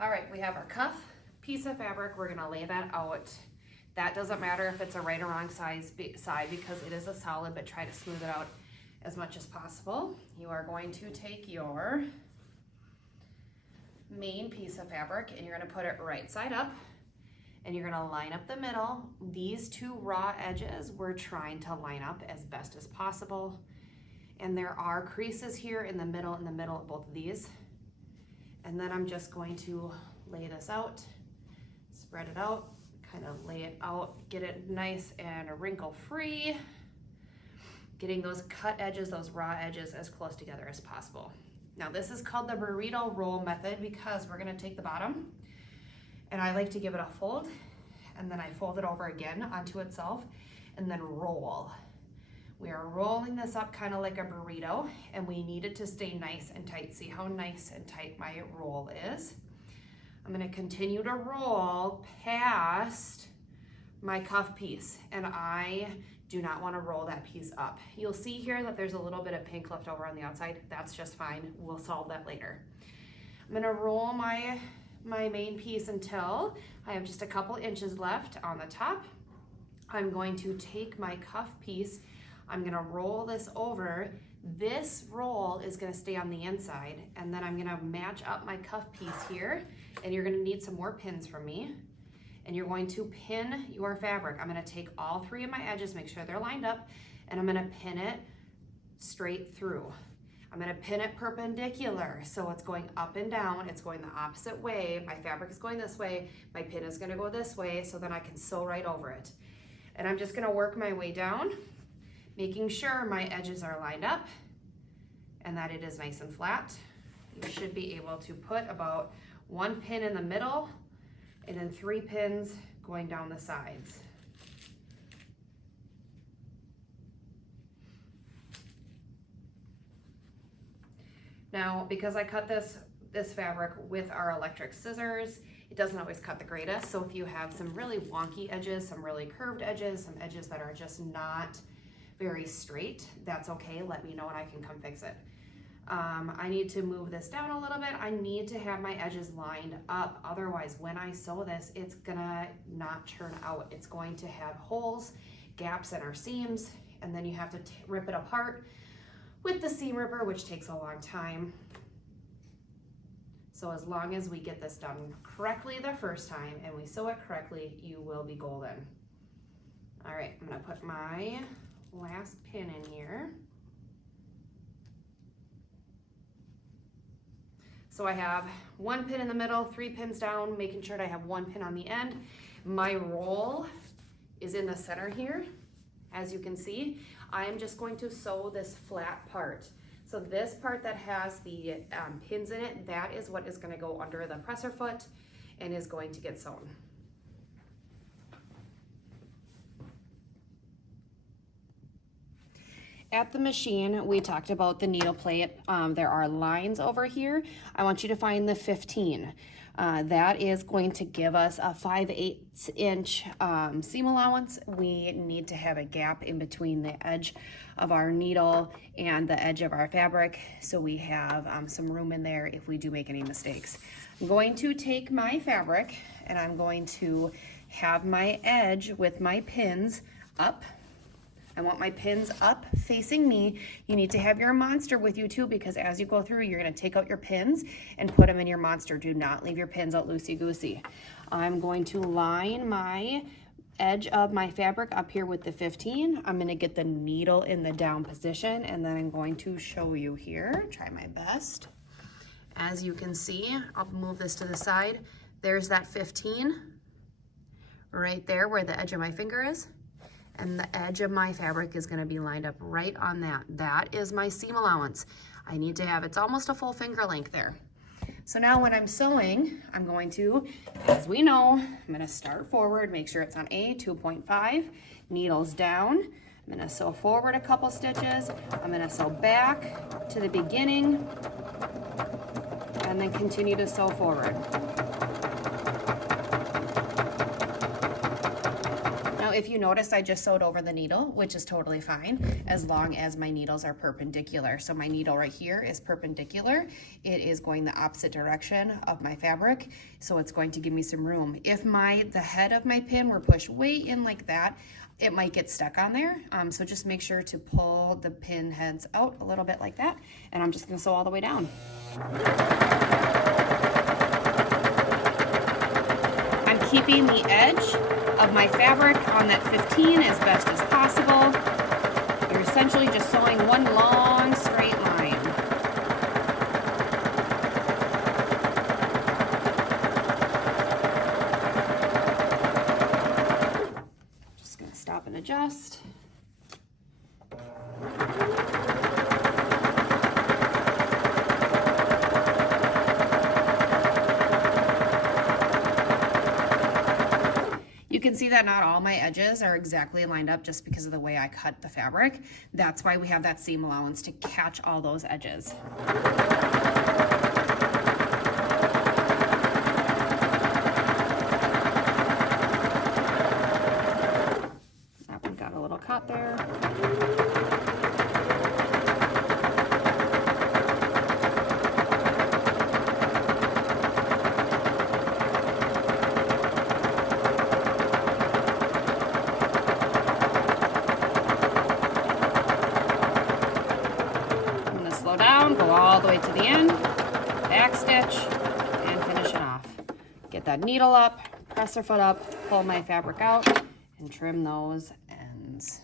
All right, we have our cuff piece of fabric. We're gonna lay that out. That doesn't matter if it's a right or wrong side because it is a solid, but try to smooth it out as much as possible. You are going to take your main piece of fabric and you're gonna put it right side up and you're gonna line up the middle. These two raw edges we're trying to line up as best as possible. And there are creases here in the middle of both of these. And then I'm just going to lay this out, spread it out, kind of lay it out, get it nice and wrinkle free, getting those cut edges, those raw edges as close together as possible. Now this is called the burrito roll method because we're gonna take the bottom and I like to give it a fold and then I fold it over again onto itself and then roll. We are rolling this up kind of like a burrito and we need it to stay nice and tight. See how nice and tight my roll is? I'm gonna continue to roll past my cuff piece and I do not wanna roll that piece up. You'll see here that there's a little bit of pink left over on the outside. That's just fine, we'll solve that later. I'm gonna roll my main piece until I have just a couple inches left on the top. I'm going to take my cuff piece, I'm gonna roll this over. This roll is gonna stay on the inside and then I'm gonna match up my cuff piece here and you're gonna need some more pins from me and you're going to pin your fabric. I'm gonna take all three of my edges, make sure they're lined up, and I'm gonna pin it straight through. I'm gonna pin it perpendicular, so it's going up and down, it's going the opposite way. My fabric is going this way, my pin is gonna go this way, so then I can sew right over it. And I'm just gonna work my way down, making sure my edges are lined up and that it is nice and flat. You should be able to put about one pin in the middle and then 3 pins going down the sides. Now, because I cut this fabric with our electric scissors, it doesn't always cut the greatest. So if you have some really wonky edges, some really curved edges, some edges that are just not very straight, that's okay. Let me know and I can come fix it. I need to move this down a little bit. I need to have my edges lined up. Otherwise, when I sew this, it's gonna not turn out. It's going to have holes, gaps in our seams, and then you have to rip it apart with the seam ripper, which takes a long time. So as long as we get this done correctly the first time and we sew it correctly, you will be golden. All right, I'm gonna put my last pin in here. So I have 1 pin in the middle, 3 pins down, making sure that I have 1 pin on the end. My roll is in the center here. As you can see, I am just going to sew this flat part. So this part that has the pins in it, that is what is gonna go under the presser foot and is going to get sewn. At the machine, we talked about the needle plate. There are lines over here. I want you to find the 15. That is going to give us a 5/8 inch seam allowance. We need to have a gap in between the edge of our needle and the edge of our fabric, so we have some room in there if we do make any mistakes. I'm going to take my fabric and I'm going to have my edge with my pins up. I want my pins up facing me. You need to have your monster with you too, because as you go through, you're gonna take out your pins and put them in your monster. Do not leave your pins out loosey-goosey. I'm going to line my edge of my fabric up here with the 15. I'm gonna get the needle in the down position and then I'm going to show you here, try my best. As you can see, I'll move this to the side. There's that 15 right there where the edge of my finger is. And the edge of my fabric is gonna be lined up right on that. That is my seam allowance. I need to have, it's almost a full finger length there. So now when I'm sewing, I'm going to, as we know, I'm gonna start forward, make sure it's on A, 2.5, needles down. I'm gonna sew forward a couple stitches. I'm gonna sew back to the beginning and then continue to sew forward. if you notice, I just sewed over the needle, which is totally fine as long as my needles are perpendicular. So my needle right here is perpendicular. It is going the opposite direction of my fabric, so it's going to give me some room. If the head of my pin were pushed way in like that, it might get stuck on there. So just make sure to pull the pin heads out a little bit like that. And I'm just gonna sew all the way down. I'm keeping the edge of my fabric on that 15 as best as possible. You're essentially just sewing one long straight line. Just gonna stop and adjust. You can see that not all my edges are exactly lined up just because of the way I cut the fabric. That's why we have that seam allowance to catch all those edges. That one got a little caught there. Down, go all the way to the end, back stitch, and finish it off. Get that needle up, press her foot up, pull my fabric out, and trim those ends.